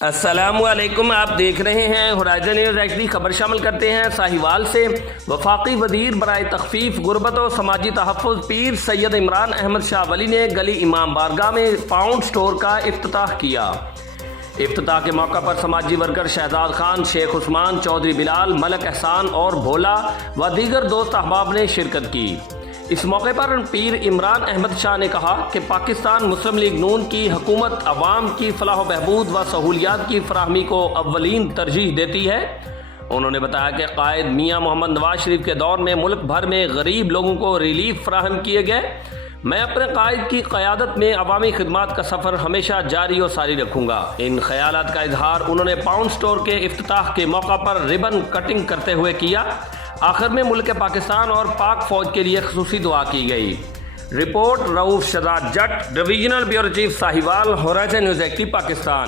अस्सलामुअलैकुम, आप देख रहे हैं होराइजन न्यूज़ एक्चुअली। खबर शामिल करते हैं साहिवाल से। वफाकी वजीर बराए तखफीफ गुरबत और समाजी तहफ़्फ़ुज़ पीर सैयद इमरान अहमद शाह वली ने गली इमाम बारगाह में पाउंड स्टोर का इफ्तिताह किया। इफ्तिताह के मौका पर समाजी वर्कर शहजाद खान, शेख उस्मान, चौधरी बिलाल, मलक एहसान और भोला व दीगर दोस्त अहबाब ने शिरकत की। इस मौके पर पीर इमरान अहमद शाह ने कहा कि पाकिस्तान मुस्लिम लीग नून की हुकूमत अवाम की फलाह बहबूद व सहूलियात की फराहमी को अव्वलीन तरजीह देती है। उन्होंने बताया कि कायद मियाँ मोहम्मद नवाज शरीफ के दौर में मुल्क भर में गरीब लोगों को रिलीफ फराहम किए गए। मैं अपने कायद की क़यादत में अवामी खिदमात का सफ़र हमेशा जारी और सारी रखूँगा। इन ख्यालात का इजहार उन्होंने पाउंड स्टोर के इफ्तिताह के मौका पर रिबन कटिंग करते हुए किया। आखिर में मुल्क पाकिस्तान और पाक फौज के लिए खुसूसी दुआ की गई। Report Rauf Shahzad Jatt, divisional bureau chief Sahiwal, Horizon News Active, Pakistan.